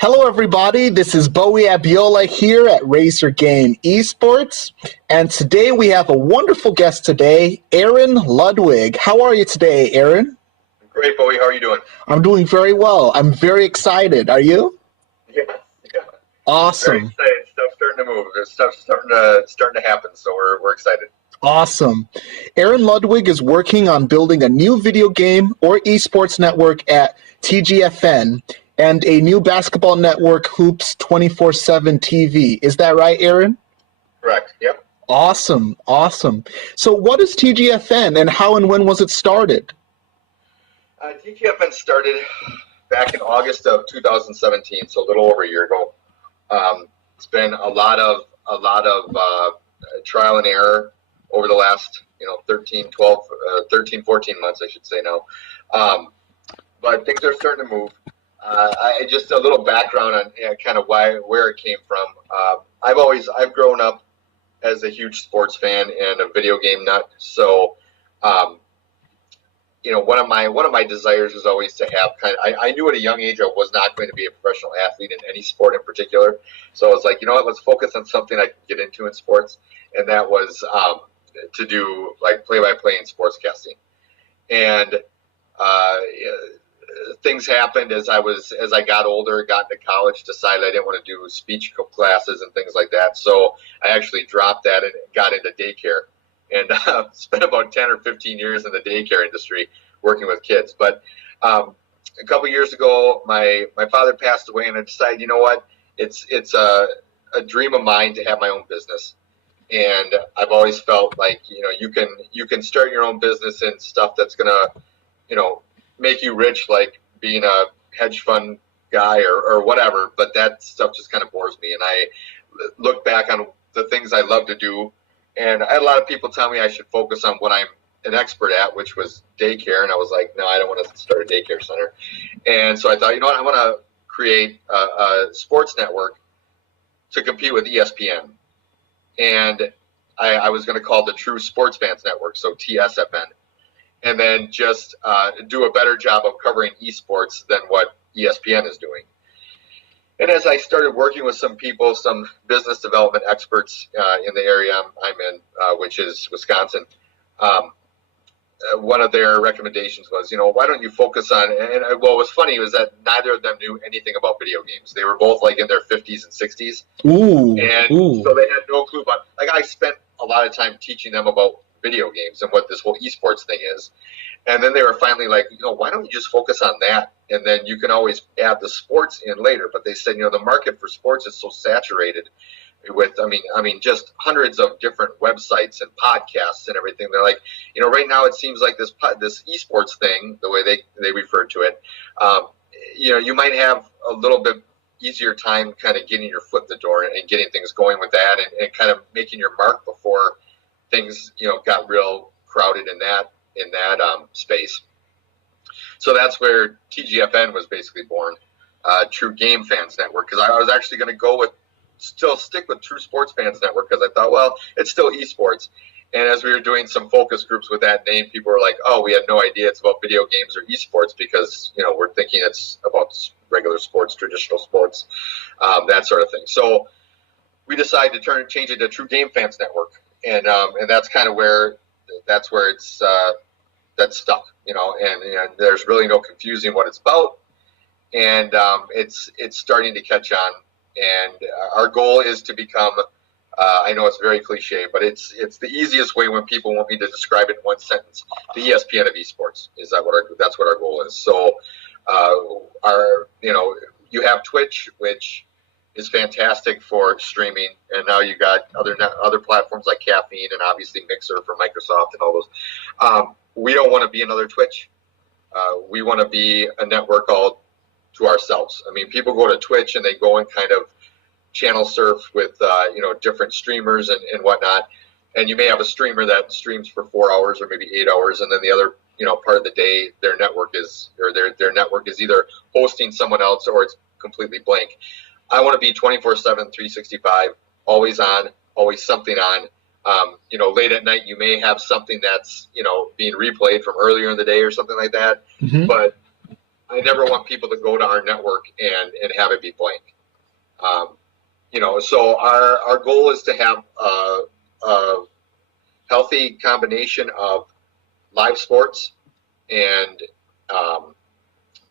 Hello, everybody. This is Bowie Abiola here at Racer Game Esports, and today we have a wonderful guest today, Aaron Ludwig. How are you today, Aaron? Great, Bowie. How are you doing? I'm doing very well. I'm very excited. Are you? Yeah. Awesome. Very excited. Stuff's starting to move. There's stuff starting to happen, so we're excited. Awesome. Aaron Ludwig is working on building a new video game or esports network at TGFN and a new basketball network, Hoops 24/7 TV. Is that right, Aaron? Correct. Yep. Awesome. So what is TGFN and how and when was it started? TGFN started back in August of 2017, so a little over a year ago. It's been a lot of trial and error over the last 13, 14 months, I should say now. But things are starting to move. Just a little background on kind of where it came from. I've grown up as a huge sports fan and a video game nut. So, one of my desires was always to have I knew at a young age I was not going to be a professional athlete in any sport in particular. So I was like, let's focus on something I can get into in sports, and that was to do like play-by-play and sportscasting. And things happened as I got older, got into college, decided I didn't want to do speech classes and things like that. So I actually dropped that and got into daycare, and spent about 10 or 15 years in the daycare industry working with kids. But a couple years ago, my father passed away, and I decided, it's a dream of mine to have my own business. And I've always felt like, you can start your own business in stuff that's gonna, make you rich, like being a hedge fund guy or whatever. But that stuff just kind of bores me. And I look back on the things I love to do, and I had a lot of people tell me I should focus on what I'm an expert at, which was daycare. And I was like, no, I don't want to start a daycare center. And so I thought, I want to create a sports network to compete with ESPN. And I was going to call it the True Sports Fans Network, so TSFN, and then just do a better job of covering esports than what ESPN is doing. And as I started working with some people, some business development experts in the area I'm in, which is Wisconsin, one of their recommendations was, why don't you focus on, and what was funny was that neither of them knew anything about video games. They were both like in their 50s and 60s. So they had no clue about, like, I spent a lot of time teaching them about video games and what this whole esports thing is. And then they were finally like, why don't you just focus on that? And then you can always add the sports in later. But they said, the market for sports is so saturated with, just hundreds of different websites and podcasts and everything. They're like, right now it seems like this esports thing, the way they refer to it, you might have a little bit easier time kind of getting your foot in the door and getting things going with that and kind of making your mark before things, got real crowded in that space. So that's where TGFN was basically born, True Game Fans Network, because I was actually going to still stick with True Sports Fans Network, because I thought, well, it's still esports. And as we were doing some focus groups with that name, people were like, oh, we had no idea it's about video games or esports, because, we're thinking it's about regular sports, traditional sports, that sort of thing. So we decided to change it to True Game Fans Network. And that's kind of where it's that's stuck, and there's really no confusing what it's about. And it's starting to catch on. And our goal is to become, I know it's very cliche, but it's the easiest way when people want me to describe it in one sentence, the ESPN of esports. That's what our goal is. So you have Twitch, which is fantastic for streaming, and now you got other platforms like Caffeine and obviously Mixer for Microsoft and all those. We don't want to be another Twitch. We want to be a network all to ourselves. People go to Twitch and they go and kind of channel surf with different streamers and whatnot, and you may have a streamer that streams for 4 hours or maybe 8 hours, and then the other part of the day their network is either hosting someone else or it's completely blank. I want to be 24/7, 365, always on, always something on. Late at night you may have something that's being replayed from earlier in the day or something like that. Mm-hmm. But I never want people to go to our network and have it be blank. So our goal is to have a healthy combination of live sports and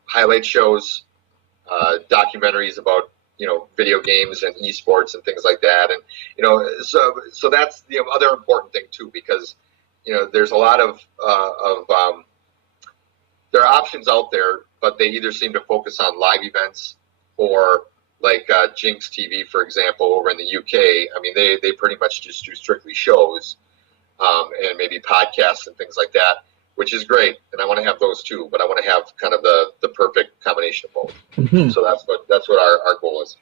highlight shows, documentaries about video games and esports and things like that, and so that's the other important thing too, because there's a lot of there are options out there, but they either seem to focus on live events or like Jinx TV, for example, over in the UK. I mean, they pretty much just do strictly shows and maybe podcasts and things like that, which is great, and I want to have those too. But I want to have kind of the perfect combination of both. Mm-hmm. So that's what our goal is.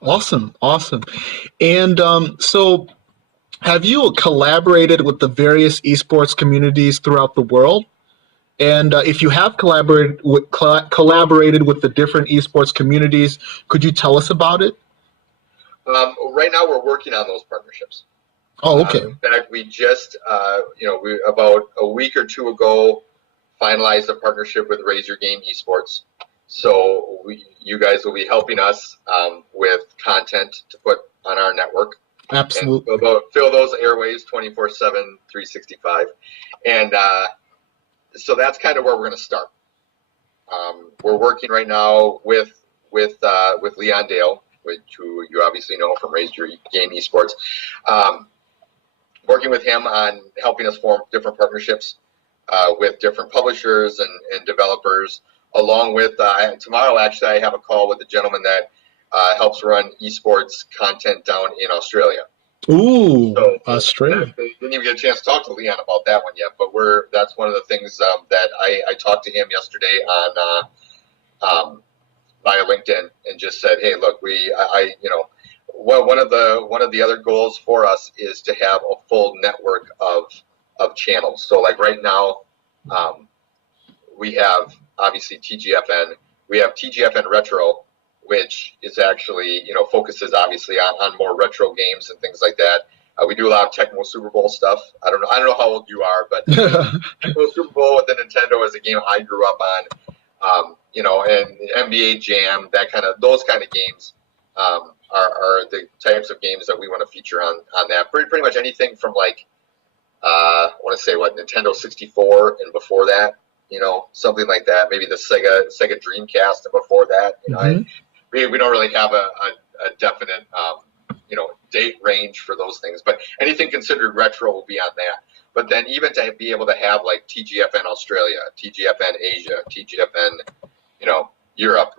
Awesome. And so, have you collaborated with the various esports communities throughout the world? And if you have collaborated with the different esports communities, could you tell us about it? Right now, we're working on those partnerships. Oh, okay. In fact, we just, we about a week or two ago finalized a partnership with Raise Your Game Esports. So you guys will be helping us with content to put on our network. Absolutely. And fill those airways 24/7, 365. And so that's kind of where we're going to start. We're working right now with Leon Dale, who you obviously know from Raise Your Game Esports. Working with him on helping us form different partnerships with different publishers and developers, along with tomorrow, actually, I have a call with a gentleman that helps run esports content down in Australia. Ooh, so, Australia. I didn't even get a chance to talk to Leon about that one yet, but that's one of the things that I talked to him yesterday on via LinkedIn and just said, hey, look, one of the other goals for us is to have a full network of channels. So like right now, we have obviously TGFN. We have TGFN Retro, which is actually focuses obviously on more retro games and things like that. We do a lot of Tecmo Super Bowl stuff. I don't know how old you are, but Tecmo Super Bowl with the Nintendo is a game I grew up on. And NBA Jam, those kind of games are the types of games that we want to feature on that. Pretty much anything from like I want to say Nintendo 64 and before that, something like that. Maybe the Sega Dreamcast and before that. Mm-hmm. We don't really have a definite date range for those things, but anything considered retro will be on that. But then even to be able to have like TGFN Australia, TGFN Asia, TGFN Europe,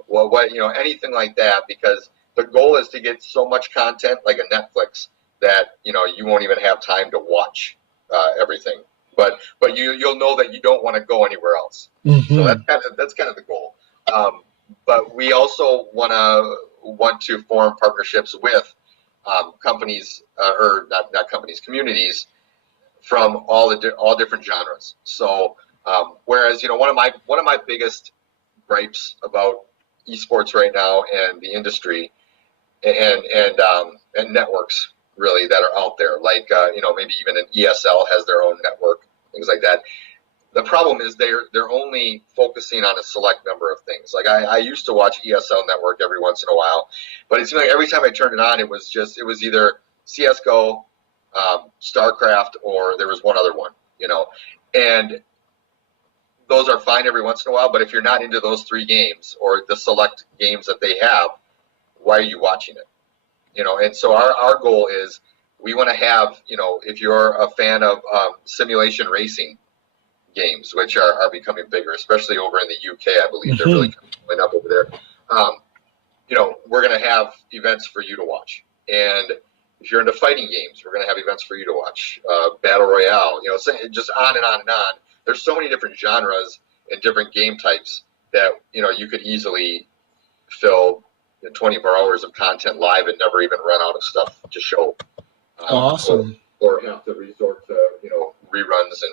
anything like that, because the goal is to get so much content like a Netflix that you won't even have time to watch everything. But you'll know that you don't want to go anywhere else. Mm-hmm. So that's kind of the goal. But we also want to form partnerships with companies or not companies, communities from all different genres. So whereas one of my biggest gripes about esports right now and the industry and networks really that are out there, like maybe even an ESL has their own network, things like that. The problem is they're only focusing on a select number of things. Like I used to watch ESL Network every once in a while, but it seemed like every time I turned it on, it was either CS:GO, StarCraft, or there was one other one, and those are fine every once in a while. But if you're not into those three games or the select games that they have, why are you watching it? And so our goal is we want to have, if you're a fan of simulation racing games, which are becoming bigger, especially over in the UK, I believe. Mm-hmm. They're really coming up over there. We're going to have events for you to watch. And if you're into fighting games, we're going to have events for you to watch. Battle Royale, just on and on and on. There's so many different genres and different game types that, you could easily fill 24 hours of content live and never even run out of stuff to show. Awesome. Or have to resort to, reruns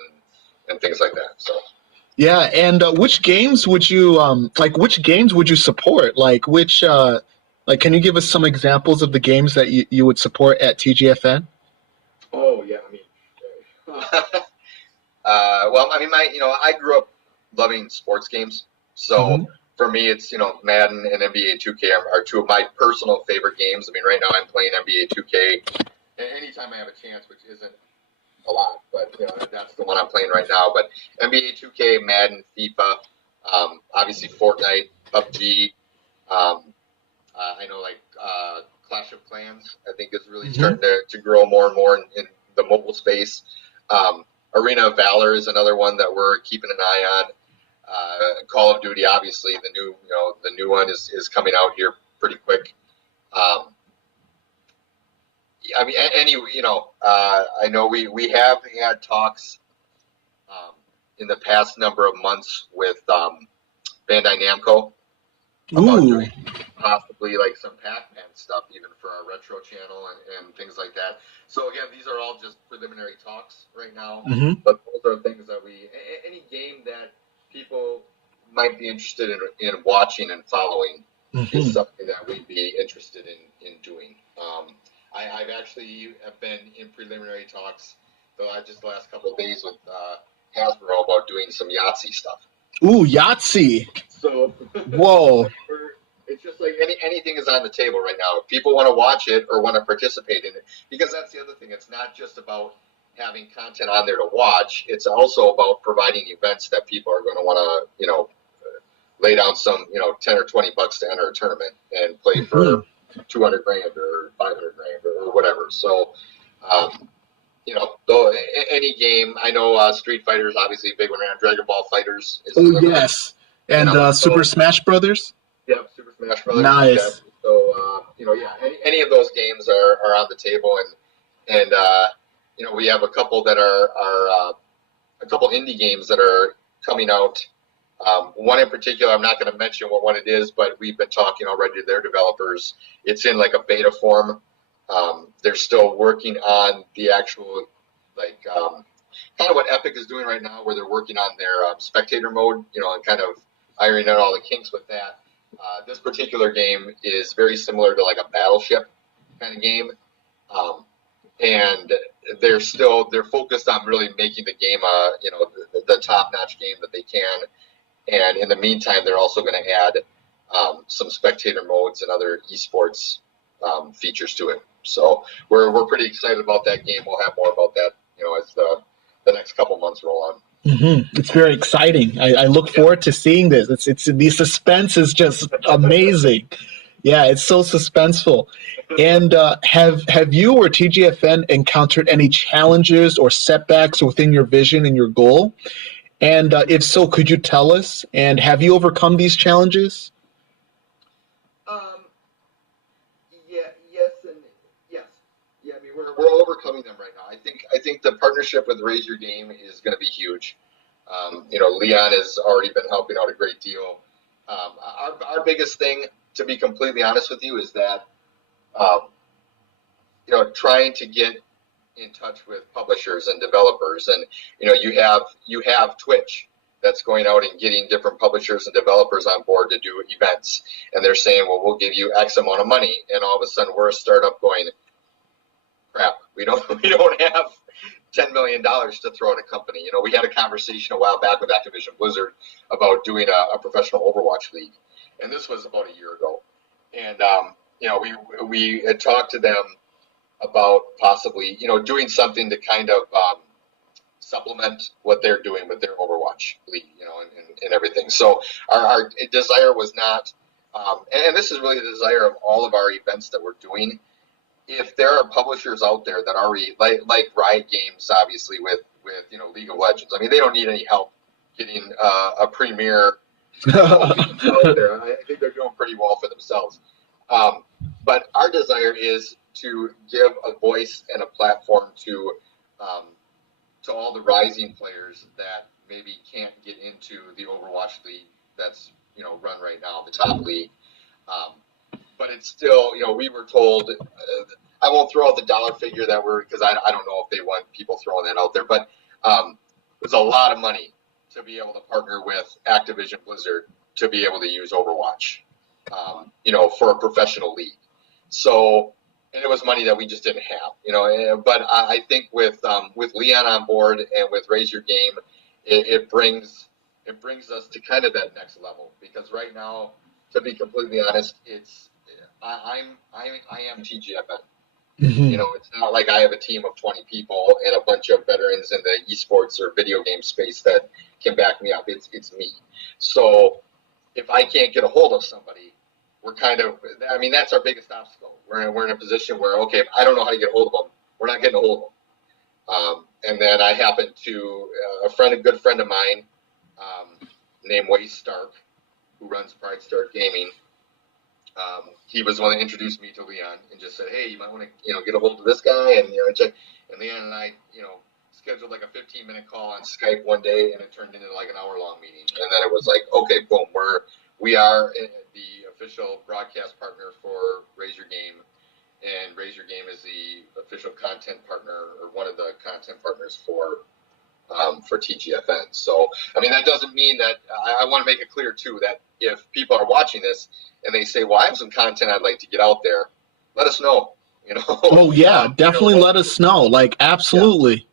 and things like that. So. Yeah, and which games would you support? Can you give us some examples of the games that you would support at TGFN? Oh yeah, I mean, I grew up loving sports games. So for me, it's, Madden and NBA 2K are two of my personal favorite games. I mean, right now I'm playing NBA 2K anytime I have a chance, which isn't a lot, but that's the one I'm playing right now. But NBA 2K, Madden, FIFA, obviously Fortnite, PUBG. I know Clash of Clans, I think, is really starting to grow more and more in the mobile space. Arena of Valor is another one that we're keeping an eye on. Call of Duty, obviously, the new one is coming out here pretty quick. I mean, I know we have had talks in the past number of months with Bandai Namco about doing possibly some Pac-Man stuff, even for our retro channel and things like that. So again, these are all just preliminary talks right now, but those are things that any game that people might be interested in watching and following is something that we'd be interested in doing. I've actually been in preliminary talks just the last couple of days with Hasbro about doing some Yahtzee stuff. Ooh, Yahtzee! So, whoa! It's just anything is on the table right now. If people want to watch it or want to participate in it, because that's the other thing. It's not just about having content on there to watch. It's also about providing events that people are going to want to, lay down some, $10 or $20 to enter a tournament and play for $200,000 or $500,000 or whatever. So, though any game, I know Street Fighter is obviously a big one around. Dragon Ball Fighters is yes, and Super Smash Brothers. Yep, Super Smash Brothers. Nice. Yeah. So, any of those games are on the table, and we have a couple that are a couple indie games that are coming out. One in particular, I'm not going to mention what one it is, but we've been talking already to their developers. It's in a beta form. They're still working on the actual, kind of what Epic is doing right now, where they're working on their spectator mode, and kind of ironing out all the kinks with that. This particular game is very similar to a Battleship kind of game. And they're focused on really making the game, the top-notch game that they can. And in the meantime, they're also going to add some spectator modes and other esports features to it. So we're pretty excited about that game. We'll have more about that, as the next couple months roll on. It's very exciting. I look forward to seeing this. It's the suspense is just amazing. Yeah, it's so suspenseful. And have you or TGFN encountered any challenges or setbacks within your vision and your goal? And if so, could you tell us? And have you overcome these challenges? Yes, and yes. Yeah, I mean we're overcoming them right now. I think the partnership with Raise Your Game is going to be huge. Leon has already been helping out a great deal. Our biggest thing, to be completely honest with you, is that trying to get in touch with publishers and developers, and you have Twitch that's going out and getting different publishers and developers on board to do events, and they're saying, well, we'll give you X amount of money, and all of a sudden we're a startup going, crap, we don't have $10 million to throw at a company. We had a conversation a while back with Activision Blizzard about doing a professional Overwatch league, and this was about a year ago, and we had talked to them about possibly, doing something to kind of supplement what they're doing with their Overwatch league, and everything. So our desire was not, and this is really the desire of all of our events that we're doing. If there are publishers out there that already, like Riot Games, obviously, with League of Legends, I mean, they don't need any help getting a premier out there. I think they're doing pretty well for themselves. But our desire is to give a voice and a platform to all the rising players that maybe can't get into the Overwatch league that's run right now, the top league. But it's still, we were told, I won't throw out the dollar figure because I don't know if they want people throwing that out there, but there's a lot of money to be able to partner with Activision Blizzard to be able to use Overwatch, for a professional league. So, and it was money that we just didn't have, but I think with Leon on board and with Raise Your Game, it brings it brings us to kind of that next level. Because right now, to be completely honest, I am TGFN. You know, it's not like I have a team of 20 people and a bunch of veterans in the esports or video game space that can back me up. It's me. So if I can't get a hold of somebody, we're kind of, I mean, that's our biggest obstacle. We're in a position where, okay, if I don't know how to get a hold of them, we're not getting a hold of them. And then I happen to, a good friend of mine named Wade Stark, who runs Pride Star Gaming, he was the one that introduced me to Leon and just said, hey, you might want to, get a hold of this guy and, check. And Leon and I, scheduled like a 15-minute call on Skype one day, and it turned into like an hour-long meeting. And then it was like, okay, boom, we are the official broadcast partner for Raise Your Game, and Raise Your Game is the official content partner, or one of the content partners for TGFN. So, I mean, that doesn't mean that I want to make it clear too that if people are watching this and they say, well, I have some content I'd like to get out there, let us know, Oh yeah, definitely let us know. Like, absolutely.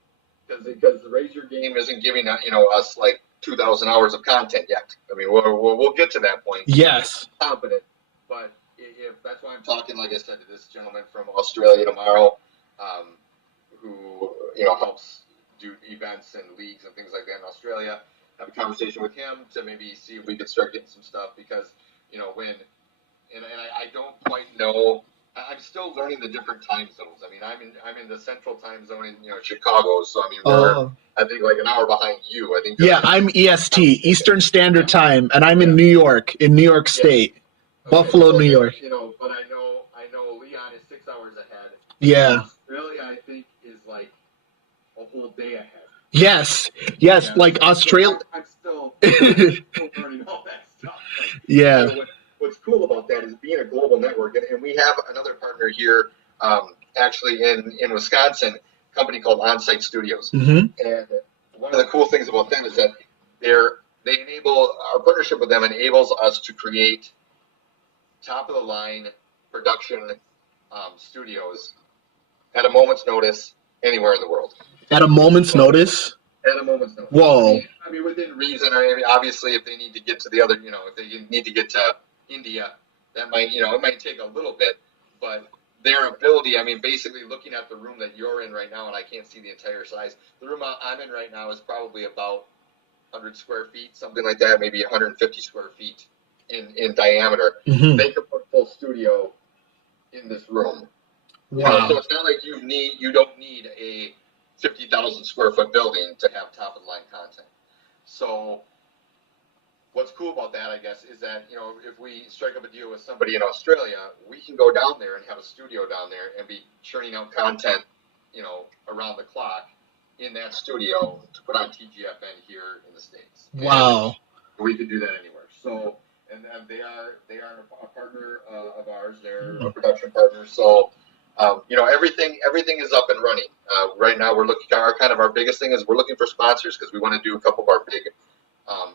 Because the Raise Your Game isn't giving, us like 2,000 hours of content yet. I mean, we'll get to that point. Yes. I'm confident. But if that's why I'm talking, like I said, to this gentleman from Australia tomorrow, who, helps do events and leagues and things like that in Australia, have a conversation with him to maybe see if we could start getting some stuff, because, I don't quite know. I'm still learning the different time zones. I mean, I'm in the central time zone in, Chicago, so I mean, we're I think like an hour behind you. I think. Yeah, I'm EST, Eastern Standard Time, and I'm in New York State, Buffalo, New York. But I know Leon is 6 hours ahead. Yeah. Australia, I think, is like a whole day ahead. Yes, like Australia. I'm still learning all that stuff. Yeah. What's cool about that is being a global network, and we have another partner here, actually in Wisconsin, a company called Onsite Studios. And one of the cool things about them is that they enable, our partnership with them enables us to create top of the line production studios at a moment's notice anywhere in the world. At a moment's notice? At a moment's notice. Whoa. I mean, within reason. I mean, obviously, if they need to get to the other, if they need to get to India, that might, it might take a little bit, but their ability, I mean, basically looking at the room that you're in right now, and I can't see the entire size. The room I'm in right now is probably about 100 square feet, something like that, maybe 150 square feet in diameter. They could put full studio in this room. Wow. So it's not like you don't need a 50,000 square foot building to have top of the line content. So what's cool about that, I guess, is that, if we strike up a deal with somebody in Australia, we can go down there and have a studio down there and be churning out content, around the clock in that studio to put on TGFN here in the States. Wow. And we could do that anywhere. So, and they are a partner of ours. They're a production partner. So, everything is up and running. Right now, we're looking. Our biggest thing is we're looking for sponsors, because we want to do a couple of our big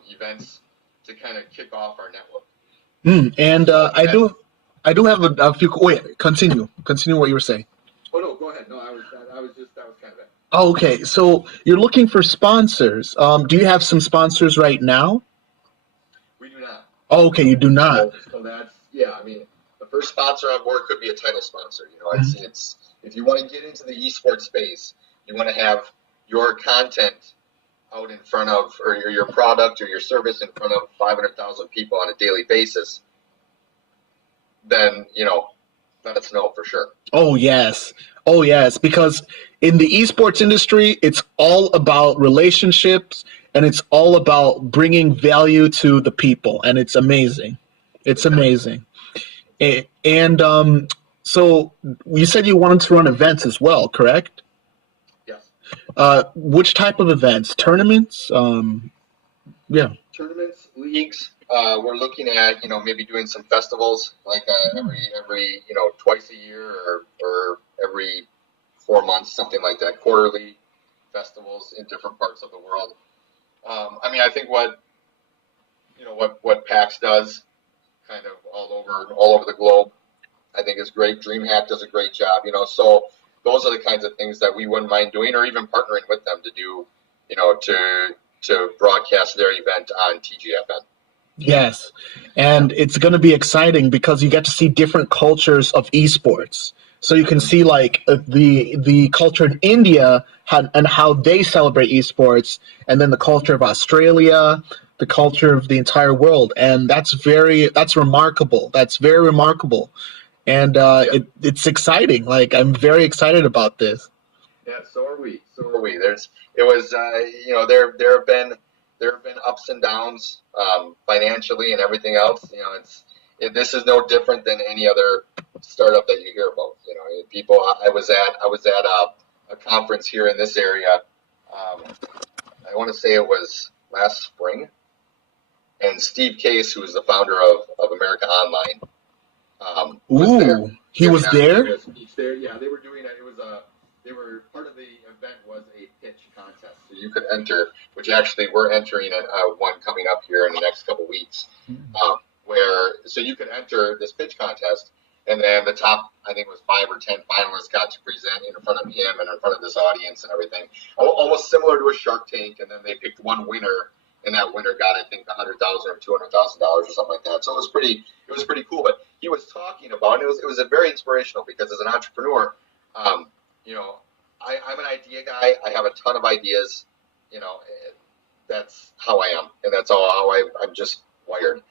events to kind of kick off our network. And I do have a few. Wait, continue what you were saying. Oh no, go ahead. No, that was kind of it. Oh, okay, so you're looking for sponsors. Do you have some sponsors right now? We do not. Oh, okay, you do not. So that's, I mean, the first sponsor on board could be a title sponsor. It's if you want to get into the esports space, you want to have your content out in front of, or your product or your service in front of 500,000 people on a daily basis, then, let us know for sure. Oh, yes, because in the esports industry, it's all about relationships, and it's all about bringing value to the people, and it's amazing. It's amazing. And so you said you wanted to run events as well, correct? Yes. Which type of events? Tournaments? Yeah. Tournaments, leagues. We're looking at, maybe doing some festivals, like every twice a year or every 4 months, something like that. Quarterly festivals in different parts of the world. I mean, I think what PAX does, kind of all over the globe, I think is great. DreamHack does a great job, so those are the kinds of things that we wouldn't mind doing, or even partnering with them to do, to broadcast their event on TGFN. Yes, and it's going to be exciting because you get to see different cultures of esports. So you can see like the culture in India and how they celebrate esports, and then the culture of Australia, the culture of the entire world, and that's remarkable. That's very remarkable, and it's exciting. Like I'm very excited about this. Yeah, so are we. So are we. There have been ups and downs financially and everything else. This is no different than any other startup that you hear about. People. I was at a conference here in this area. I want to say it was last spring, and Steve Case, who is the founder of America Online, was there. He was there. Yeah, they were doing it. They were part of the event was a pitch contest, so you could enter, which actually we're entering one coming up here in the next couple weeks, so you could enter this pitch contest, and then the top, I think it was 5 or 10 finalists got to present in front of him and in front of this audience and everything, almost similar to a Shark Tank, and then they picked one winner, and that winner got, I think, $100,000 or $200,000 or something like that. So it was pretty cool. But he was talking about, and it was a very inspirational because as an entrepreneur, I'm an idea guy. I have a ton of ideas. That's how I am, and that's how I'm just wired.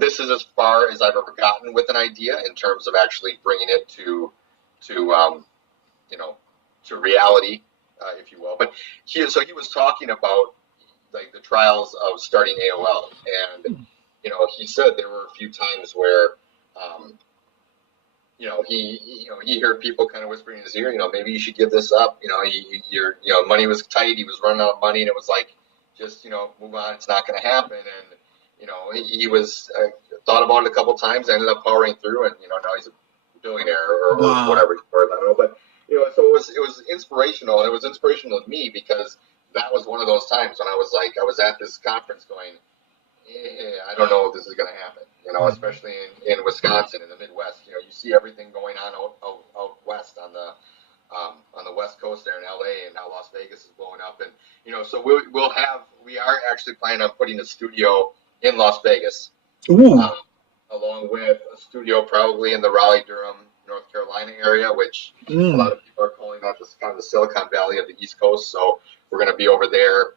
This is as far as I've ever gotten with an idea in terms of actually bringing it to reality, if you will. But he was talking about like the trials of starting AOL, and he said there were a few times where he heard people kind of whispering in his ear, maybe you should give this up. Your money was tight. He was running out of money, and it was like, just move on. It's not going to happen. And he was thought about it a couple times. Ended up powering through, and now he's a billionaire or whatever. I don't know, but so it was inspirational, and it was inspirational to me because that was one of those times when I was at this conference going, I don't know if this is going to happen. Especially in Wisconsin, in the Midwest. You see everything going on out west on the West Coast there in LA, and now Las Vegas is blowing up. And so we are actually planning on putting a studio in Las Vegas, along with a studio probably in the Raleigh-Durham, North Carolina area, which a lot of people are calling that this kind of the Silicon Valley of the East Coast. So we're going to be over there.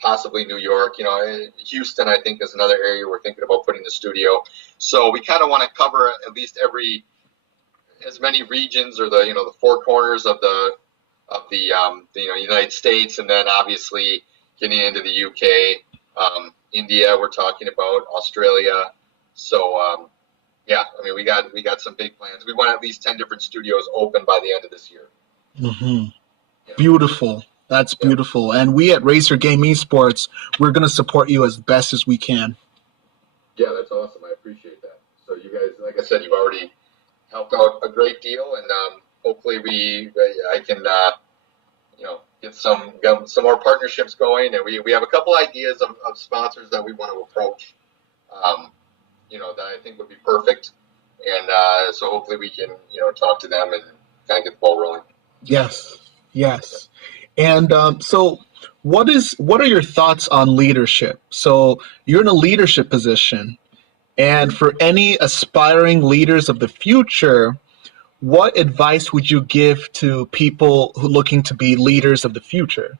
Possibly New York, Houston, I think, is another area we're thinking about putting the studio. So we kind of want to cover at least as many regions or the four corners of the United States, and then obviously getting into the UK, India. We're talking about Australia. So we got some big plans. We want at least 10 different studios open by the end of this year. Mm-hmm. Beautiful. That's beautiful. And we at Racer Game Esports, we're going to support you as best as we can. Yeah, that's awesome. I appreciate that. So you guys, like I said, you've already helped out a great deal, and hopefully I can get some more partnerships going, and we have a couple ideas of sponsors that we want to approach, that I think would be perfect, and so hopefully we can talk to them and kind of get the ball rolling. Yes. And so what are your thoughts on leadership? So you're in a leadership position, and for any aspiring leaders of the future, what advice would you give to people who are looking to be leaders of the future?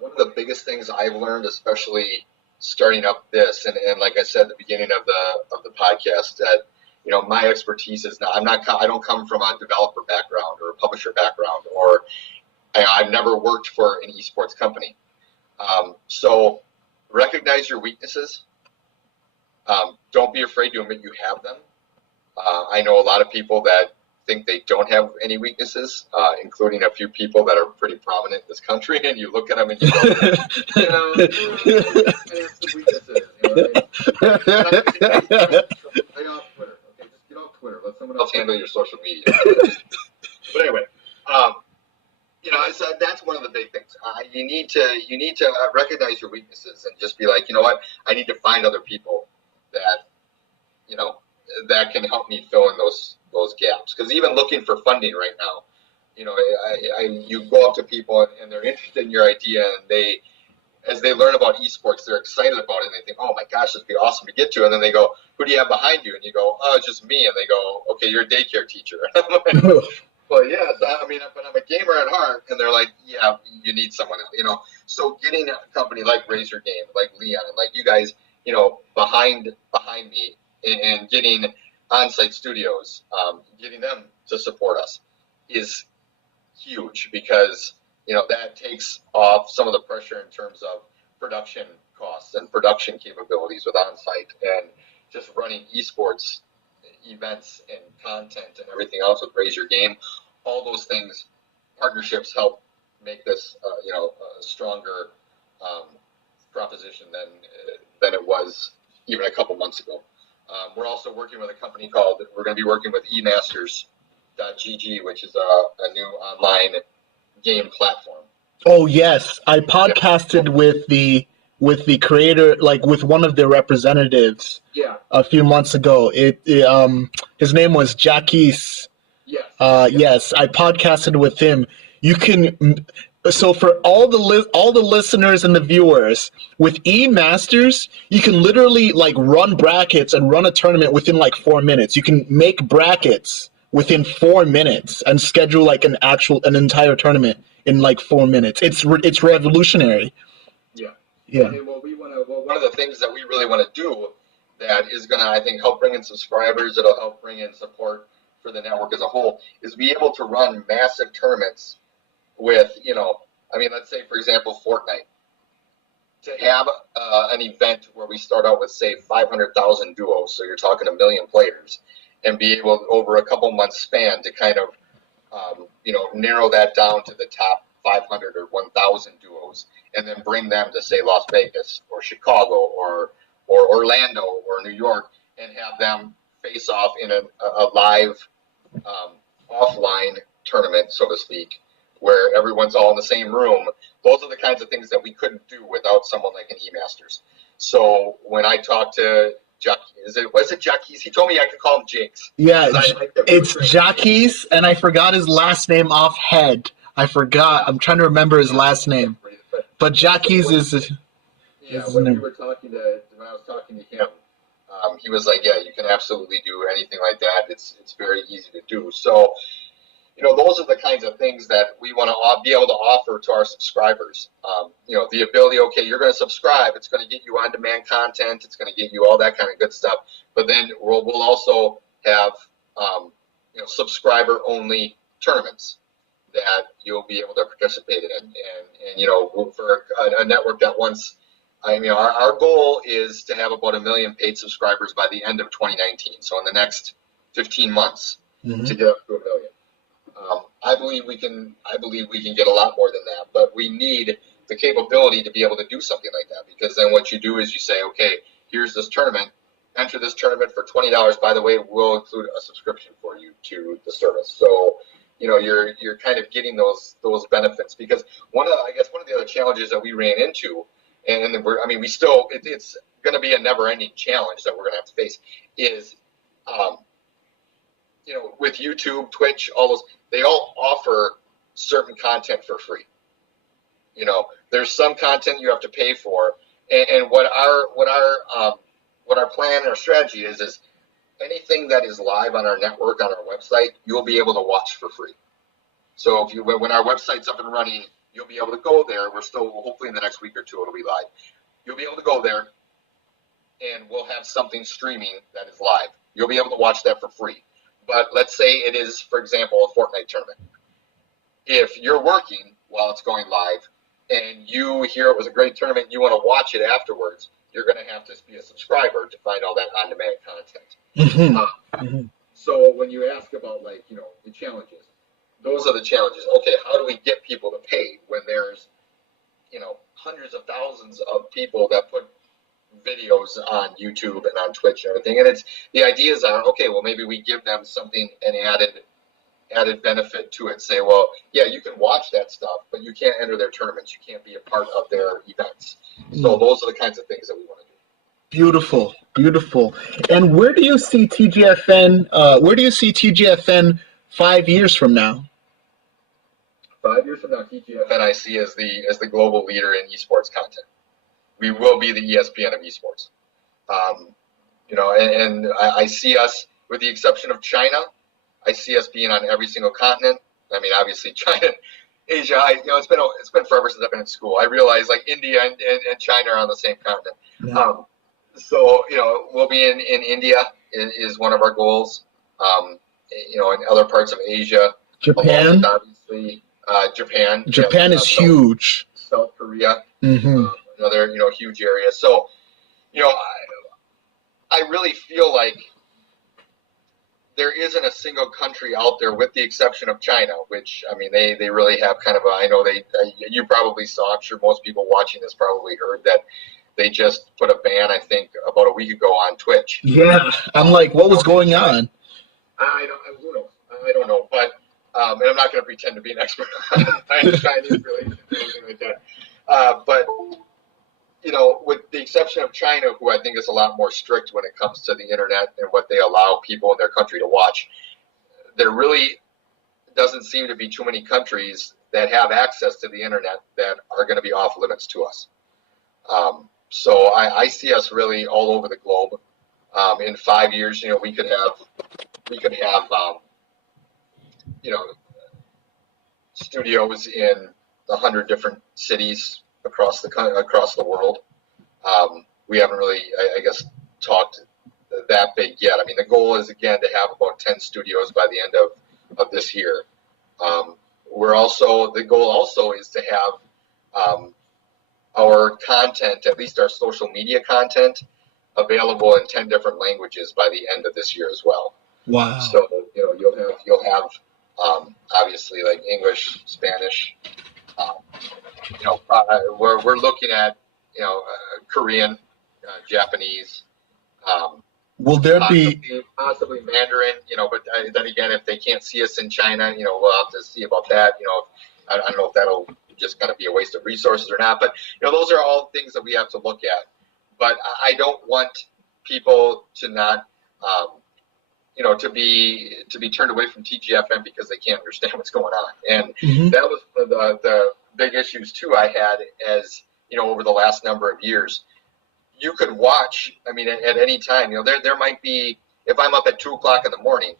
One of the biggest things I've learned, especially starting up this, and like I said at the beginning of the podcast, that my expertise is I don't come from a developer background or a publisher background, or I've never worked for an esports company. So recognize your weaknesses. Don't be afraid to admit you have them. I know a lot of people that think they don't have any weaknesses, including a few people that are pretty prominent in this country, and you look at them and you go, I have some weaknesses. Lay off Twitter. Okay, just get off Twitter. Let someone else handle your social media. But anyway, so that's one of the big things. You need to recognize your weaknesses and just be like, you know what, I need to find other people that that can help me fill in those gaps. Because even looking for funding right now, you go up to people and they're interested in your idea, and as they learn about esports, they're excited about it, and they think, oh my gosh, it'd be awesome to get to. And then they go, who do you have behind you? And you go, oh, it's just me. And they go, okay, you're a daycare teacher. Well, yeah, I mean, but I'm a gamer at heart. And they're like, yeah, you need someone else, So getting a company like Raise Your Game, like Leon, like you guys, behind me, and getting on-site studios, getting them to support us is huge, because that takes off some of the pressure in terms of production costs and production capabilities with on-site, and just running esports events and content and everything else with Raise Your Game. All those things, partnerships help make this a stronger proposition than it was even a couple months ago. We're also working with a company we're going to be working with emasters.gg, which is a new online game platform. Oh yes, I podcasted with the creator, like with one of their representatives. Yeah. A few months ago. His name was Jackie's. Yes. Yes, I podcasted with him. You can. So for all the listeners and the viewers, with eMasters, you can literally like run brackets and run a tournament within like 4 minutes. You can make brackets within 4 minutes and schedule like an entire tournament in like 4 minutes. It's revolutionary. Yeah. Yeah. And one of the things that we really want to do that is going to, I think, help bring in subscribers, it'll help bring in support for the network as a whole, is be able to run massive tournaments with, let's say, for example, Fortnite. To have an event where we start out with, say, 500,000 duos, so you're talking 1 million players, and be able, over a couple months span, to kind of, narrow that down to the top 500 or 1,000 duos, and then bring them to, say, Las Vegas or Chicago or Orlando or New York, and have them face off in a live offline tournament, so to speak, where everyone's all in the same room. Those are the kinds of things that we couldn't do without someone like an eMasters. So when I talked to was it Jackie's? He told me I could call him Jakes. Yeah, it's Jackie's, and I forgot his last name offhead. I forgot. I'm trying to remember his last name. But Jackie's is. Yeah, when I was talking to him, he was like, "Yeah, you can absolutely do anything like that. It's very easy to do." So, those are the kinds of things that we want to be able to offer to our subscribers. The ability, okay, you're going to subscribe. It's going to get you on-demand content. It's going to get you all that kind of good stuff. But then we'll also have, subscriber-only tournaments that you'll be able to participate in. And for a network that wants, our goal is to have about 1 million paid subscribers by the end of 2019. So in the next 15 months, to get up to 1 million. I believe we can get a lot more than that, but we need the capability to be able to do something like that, because then what you do is you say, okay, here's this tournament, enter this tournament for $20. By the way, we'll include a subscription for you to the service. So, you're kind of getting those benefits, because one of the other challenges that we ran into, and it's going to be a never-ending challenge that we're going to have to face, is, with YouTube, Twitch, all those, they all offer certain content for free. There's some content you have to pay for, and what our plan and our strategy is anything that is live on our network, on our website, you'll be able to watch for free. So when our website's up and running, you'll be able to go there. We're still, hopefully in the next week or two, it'll be live. You'll be able to go there, and we'll have something streaming that is live. You'll be able to watch that for free. But let's say it is, for example, a Fortnite tournament. If you're working while it's going live and you hear it was a great tournament and you want to watch it afterwards, you're going to have to be a subscriber to find all that on-demand content. So when you ask about, the challenges, those are the challenges. Okay, how do we get people to pay when there's, hundreds of thousands of people that put videos on YouTube and on Twitch and everything, and the ideas are, okay, well, maybe we give them something, an added benefit to it. Say, well, yeah, you can watch that stuff, but you can't enter their tournaments. You can't be a part of their events. So those are the kinds of things that we want to do. Beautiful, beautiful. And where do you see TGFN? Where do you see TGFN 5 years from now? 5 years from now, TGFN I see as the global leader in esports content. We will be the ESPN of esports. And I see us, with the exception of China, I see us being on every single continent. I mean, obviously China, Asia. It's been forever since I've been in school. I realize like India and China are on the same continent. Yeah. So we'll be in India is one of our goals. In other parts of Asia, Japan, obviously. Japan. Japan is huge. South Korea, another huge area. So, I really feel like there isn't a single country out there, with the exception of China, which, I mean, they really have kind of I know you probably saw, I'm sure most people watching this probably heard that they just put a ban, I think, about a week ago on Twitch. Yeah, I'm like, what was going on? Who knows? I don't know, but, and I'm not going to pretend to be an expert on Chinese relations or anything like that. But, with the exception of China, who I think is a lot more strict when it comes to the internet and what they allow people in their country to watch, there really doesn't seem to be too many countries that have access to the internet that are going to be off limits to us. So I see us really all over the globe. In 5 years, we could have studios in 100 different cities across the world. We haven't really, I guess, talked that big yet. I mean, the goal is, again, to have about 10 studios by the end of this year. The goal also is to have our content, at least our social media content, available in 10 different languages by the end of this year as well. Wow. So, you'll have obviously like English, Spanish. We're looking at Korean, Japanese. Will there possibly Mandarin? But then again, if they can't see us in China, we'll have to see about that. I don't know if that'll just kind of be a waste of resources or not. But those are all things that we have to look at. But I don't want people to not, to be turned away from TGFN because they can't understand what's going on. And that was one of the big issues too I had as over the last number of years. You could watch, I mean, at any time. There might be, if I'm up at 2:00 in the morning,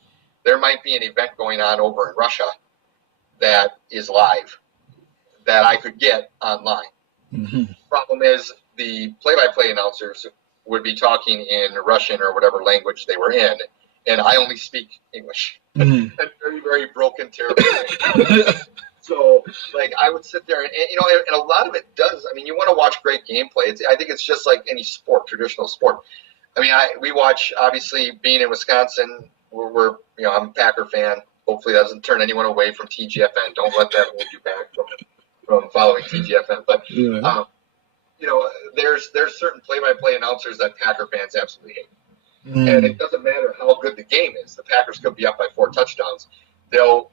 there might be an event going on over in Russia that is live that I could get online. Problem is, the play-by-play announcers would be talking in Russian or whatever language they were in, and I only speak English. And very, very broken, terrible English. So, like, I would sit there, and a lot of it does. I mean, you want to watch great gameplay. I think it's just like any sport, traditional sport. I mean, we watch, obviously, being in Wisconsin, I'm a Packer fan. Hopefully that doesn't turn anyone away from TGFN. Don't let that hold you back from following TGFN. But, there's certain play-by-play announcers that Packer fans absolutely hate. And it doesn't matter how good the game is. The Packers could be up by 4 touchdowns. They'll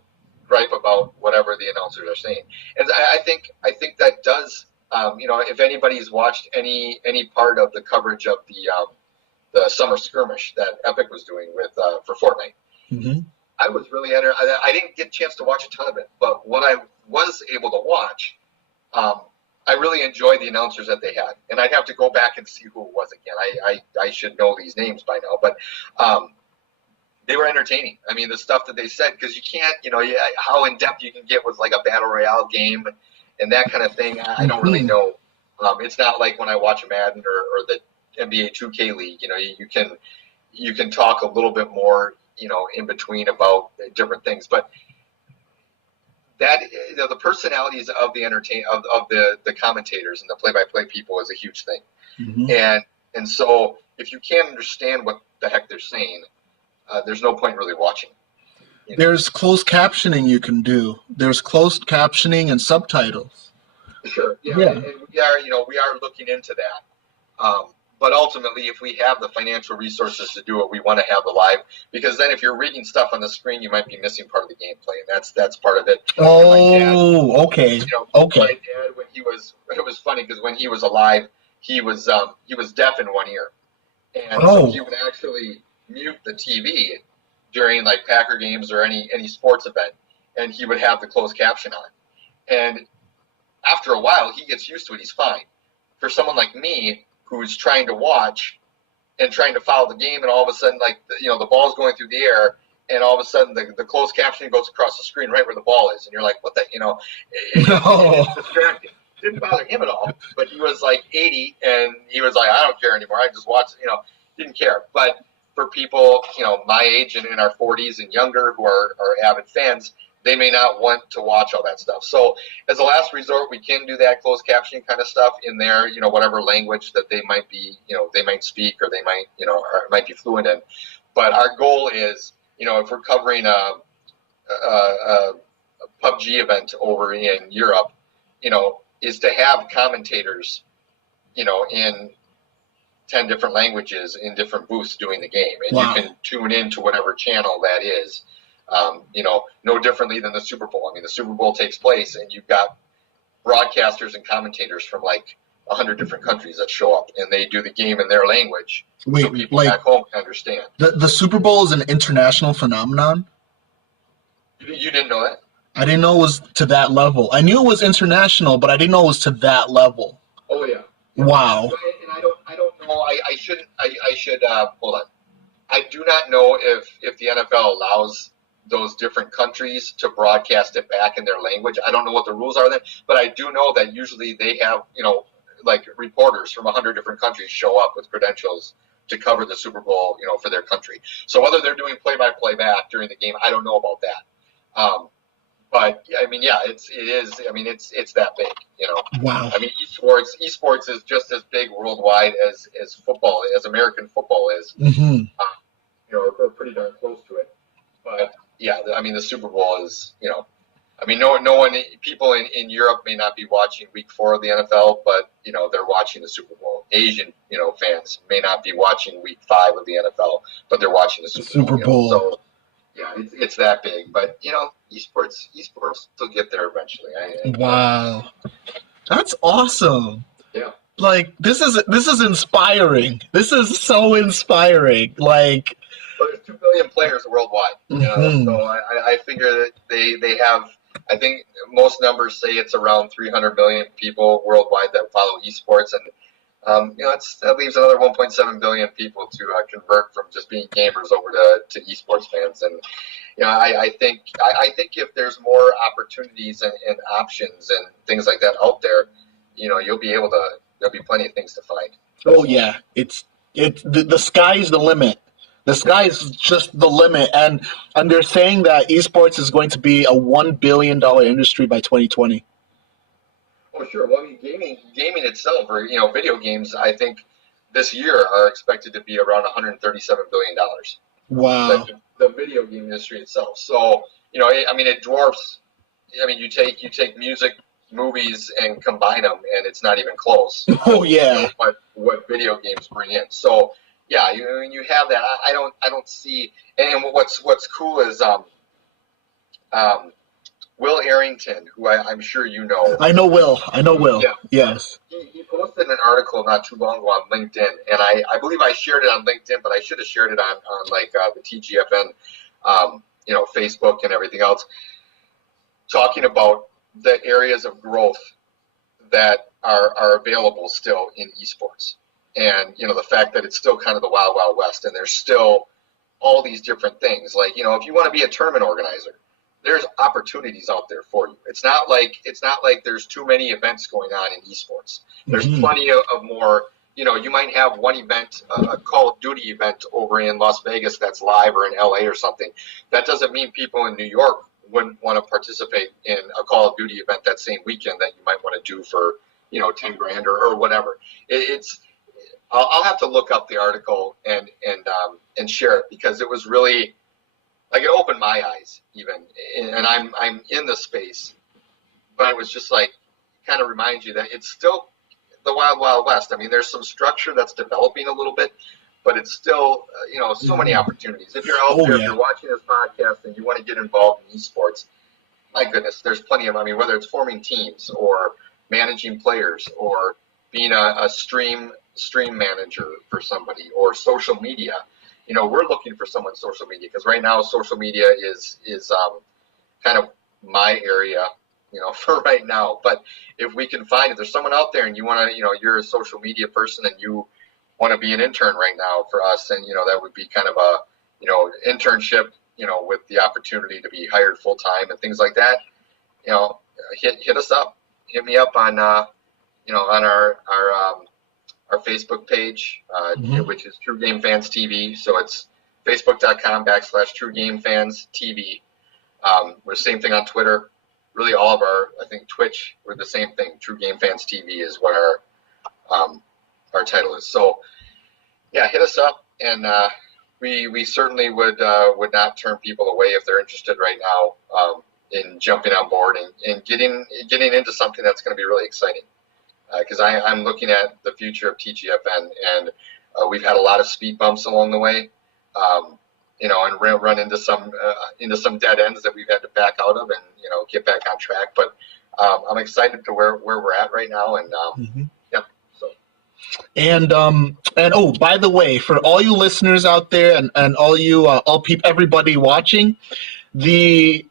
gripe about whatever the announcers are saying. And I think that does, if anybody's watched any part of the coverage of the summer skirmish that Epic was doing for Fortnite, I was really I didn't get a chance to watch a ton of it, but what I was able to watch, I really enjoyed the announcers that they had, and I'd have to go back and see who it was again. I should know these names by now, but they were entertaining. I mean, the stuff that they said, because you can't, how in depth you can get with like a battle royale game and that kind of thing. I don't really know. It's not like when I watch Madden or the NBA 2K League. You can talk a little bit more, in between about different things, but that the personalities of the of the commentators and the play-by-play people is a huge thing. And so if you can't understand what the heck they're saying, there's no point really watching. There's closed captioning you can do. There's closed captioning and subtitles. Sure. Yeah. And we are looking into that. But ultimately, if we have the financial resources to do it, we want to have the live, because then if you're reading stuff on the screen, you might be missing part of the gameplay, and that's part of it. Oh, okay. Okay. My dad, it was funny because when he was alive, he was deaf in one ear, and so he would actually mute the TV during like Packer games or any sports event, and he would have the closed caption on. And after a while, he gets used to it. He's fine. For someone like me who's trying to watch and trying to follow the game, and all of a sudden, like, the ball's going through the air, and all of a sudden the closed captioning goes across the screen right where the ball is, and you're like, what the, it's distracting. Didn't bother him at all, but he was like 80, and he was like, I don't care anymore. I just watch, didn't care. But for people, my age and in our 40s and younger who are avid fans, they may not want to watch all that stuff. So as a last resort, we can do that closed captioning kind of stuff in there, whatever language that they might be, they might speak, or they might, or might be fluent in. But our goal is, if we're covering a PUBG event over in Europe, is to have commentators, in 10 different languages in different booths doing the game. And you can tune into whatever channel that is, no differently than the Super Bowl. I mean, the Super Bowl takes place, and you've got broadcasters and commentators from like 100 different countries that show up, and they do the game in their language. So people back home can understand. The Super Bowl is an international phenomenon? You didn't know that? I didn't know it was to that level. I knew it was international, but I didn't know it was to that level. Oh yeah. Wow. And I don't know. I should hold on. I do not know if the NFL allows those different countries to broadcast it back in their language. I don't know what the rules are then, but I do know that usually they have, like reporters from 100 different countries show up with credentials to cover the Super Bowl, for their country. So whether they're doing play-by-play back during the game, I don't know about that. But I mean, yeah, it is. I mean, it's that big, Wow. I mean, esports is just as big worldwide as football, as American football is. Mm-hmm. We're pretty darn close to it. But yeah, I mean, the Super Bowl is, I mean, no one, people in Europe may not be watching Week 4 of the NFL, but they're watching the Super Bowl. Asian, fans may not be watching Week 5 of the NFL, but they're watching the Super Bowl. So yeah, it's that big. But esports will get there eventually. Wow, that's awesome. Yeah. Like this is inspiring. This is so inspiring. Like. But there's 2 billion players worldwide. So I figure that they have. I think most numbers say it's around 300 million people worldwide that follow esports, and that leaves another 1.7 billion people to convert from just being gamers over to esports fans. And I think if there's more opportunities and options and things like that out there, there'll be plenty of things to find. Oh yeah, the sky's the limit. The sky is just the limit, and they're saying that esports is going to be a $1 billion industry by 2020. Oh, sure. Well, I mean, gaming itself, or video games, I think this year are expected to be around $137 billion. Wow. The video game industry itself. So, I mean, it dwarfs. I mean, you take music, movies, and combine them, and it's not even close. Oh yeah. What video games bring in. So. Yeah, you have that. I don't see. And what's cool is Will Arrington, who I'm sure you know. I know Will. Yeah. Yes. He posted an article not too long ago on LinkedIn, and I believe I shared it on LinkedIn, but I should have shared it on like the TGFN, Facebook and everything else, talking about the areas of growth that are available still in esports. And, the fact that it's still kind of the wild, wild west, and there's still all these different things. Like, if you want to be a tournament organizer, there's opportunities out there for you. It's not like there's too many events going on in esports. There's plenty of more, you might have one event, a Call of Duty event over in Las Vegas that's live, or in LA or something. That doesn't mean people in New York wouldn't want to participate in a Call of Duty event that same weekend that you might want to do for, 10 grand or whatever. I'll have to look up the article and share it, because it was really, like, it opened my eyes even, and I'm in the space, but it was just like, kind of reminds you that it's still the wild, wild west. I mean, there's some structure that's developing a little bit, but it's still, so many opportunities. If you're out there, if you're watching this podcast and you want to get involved in esports, my goodness, there's plenty of, whether it's forming teams or managing players or being a stream manager for somebody, or social media. We're looking for someone social media, because right now social media is kind of my area for right now. But if we can find, if there's someone out there and you want to, you're a social media person and you want to be an intern right now for us, and that would be kind of a, internship, with the opportunity to be hired full time and things like that. Hit us up. Hit me up on on our Facebook page, which is True Game Fans TV. So it's facebook.com/TrueGameFansTV. We're the same thing on Twitter. Really, all of our, I think Twitch, we're the same thing. True Game Fans TV is what our title is. So yeah, hit us up, and we certainly would not turn people away if they're interested right now in jumping on board and getting into something that's going to be really exciting. Because I'm looking at the future of TGFN, and we've had a lot of speed bumps along the way, and run into some dead ends that we've had to back out of and get back on track. But I'm excited to where we're at right now, and yeah. So. And oh, by the way, for all you listeners out there and all you everybody watching, the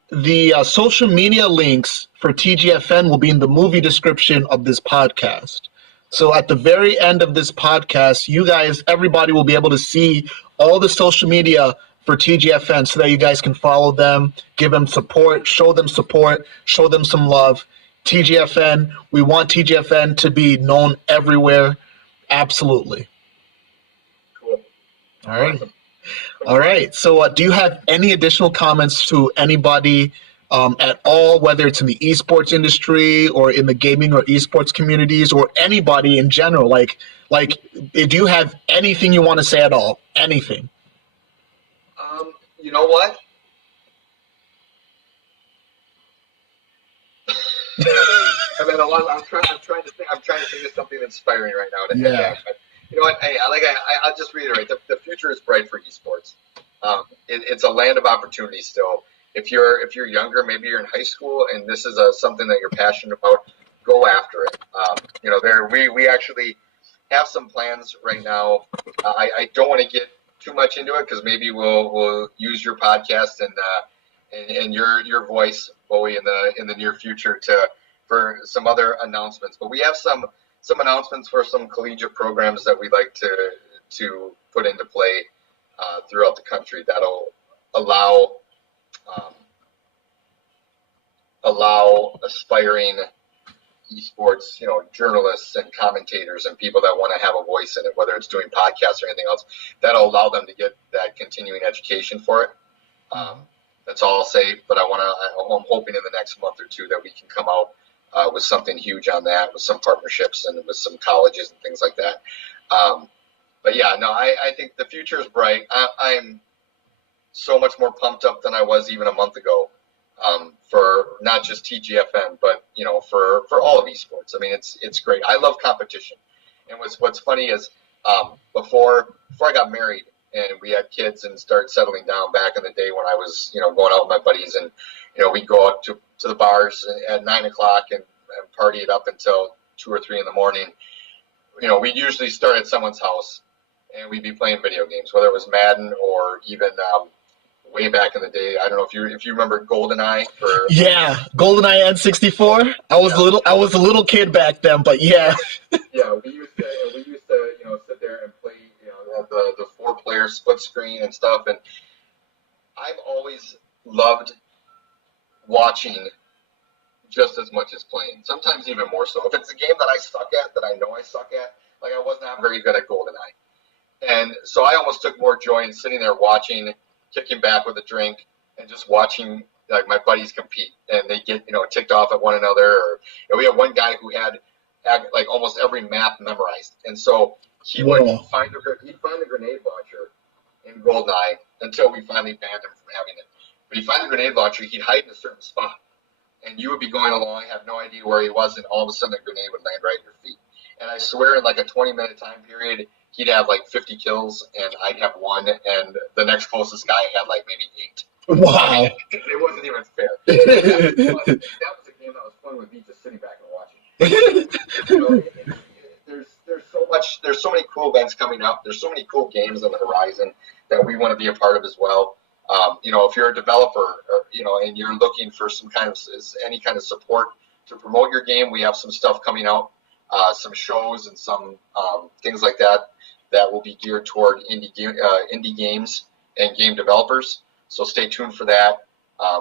social media links for TGFN will be in the movie description of this podcast. So at the very end of this podcast, you guys, everybody will be able to see all the social media for TGFN so that you guys can follow them, give them support, show them some love. TGFN, we want TGFN to be known everywhere. Absolutely. Cool. All right. All right. So do you have any additional comments to anybody at all, whether it's in the esports industry or in the gaming or esports communities or anybody in general? Like, do you have anything you want to say at all? Anything? You know what? I mean, I'm trying to think of something inspiring right now. Yeah. But you know what? Hey, I'll just reiterate: the future is bright for esports. It's a land of opportunity still. If you're younger, maybe you're in high school, and this is something that you're passionate about, go after it. We actually have some plans right now. I don't want to get too much into it because maybe we'll use your podcast and your voice, Bowie, in the near future for some other announcements. But we have some announcements for some collegiate programs that we'd like to put into play throughout the country that'll allow aspiring esports, journalists and commentators and people that want to have a voice in it, whether it's doing podcasts or anything else, that'll allow them to get that continuing education for it. That's all I'll say, but I'm hoping in the next month or two that we can come out with something huge on that, with some partnerships and with some colleges and things like that. But yeah, no, I think the future is bright. I'm so much more pumped up than I was even a month ago. For not just TGFN, but for all of esports. I mean, it's great. I love competition, and what's funny is before I got married and we had kids and started settling down back in the day when I was going out with my buddies and we'd go out to the bars at 9 o'clock and party it up until 2 or 3 in the morning. We'd usually start at someone's house and we'd be playing video games, whether it was Madden or even way back in the day. I don't know if you remember GoldenEye. Yeah, GoldenEye N64. I was a little kid back then, but yeah. Yeah, we used to sit there and play the 4-player split screen and stuff, and I've always loved watching just as much as playing. Sometimes even more so. If it's a game that I suck at, that I know I suck at, like I was not very good at GoldenEye, and so I almost took more joy in sitting there watching, kicking back with a drink and just watching like my buddies compete and they get ticked off at one another. Or we had one guy who had like almost every map memorized, and so he would find a grenade launcher in GoldenEye until we finally banned him from having it. But he'd find the grenade launcher, he'd hide in a certain spot, and you would be going along, have no idea where he was, and all of a sudden a grenade would land right at your feet. And I swear in like a 20-minute time period, he'd have like 50 kills, and I'd have 1, and the next closest guy had like maybe 8. Wow. It wasn't even fair. That was a game that was fun with me just sitting back and watching. There's so many cool events coming up. There's so many cool games on the horizon that we want to be a part of as well. If you're a developer, and you're looking for any kind of support to promote your game, we have some stuff coming out, some shows and some things like that will be geared toward indie games and game developers. So stay tuned for that.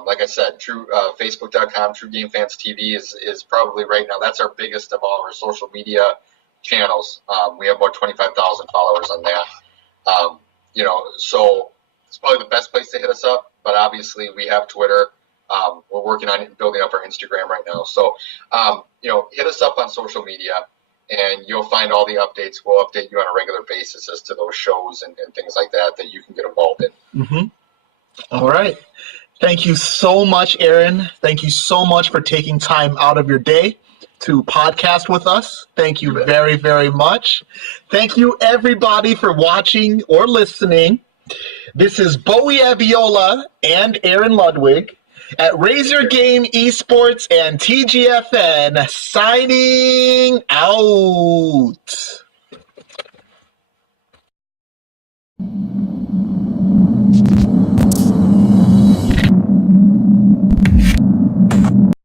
Like I said, Facebook.com, TrueGameFansTV is probably right now, that's our biggest of all our social media channels. We have about 25,000 followers on that. So it's probably the best place to hit us up, but obviously we have Twitter. We're working on building up our Instagram right now. So, hit us up on social media and you'll find all the updates. We'll update you on a regular basis as to those shows and things like that you can get involved in. Mm-hmm. All right. Thank you so much, Aaron. Thank you so much for taking time out of your day to podcast with us. Thank you very, very much. Thank you, everybody, for watching or listening. This is Bowie Abiola and Aaron Ludwig at Razor Game Esports and TGFN signing out.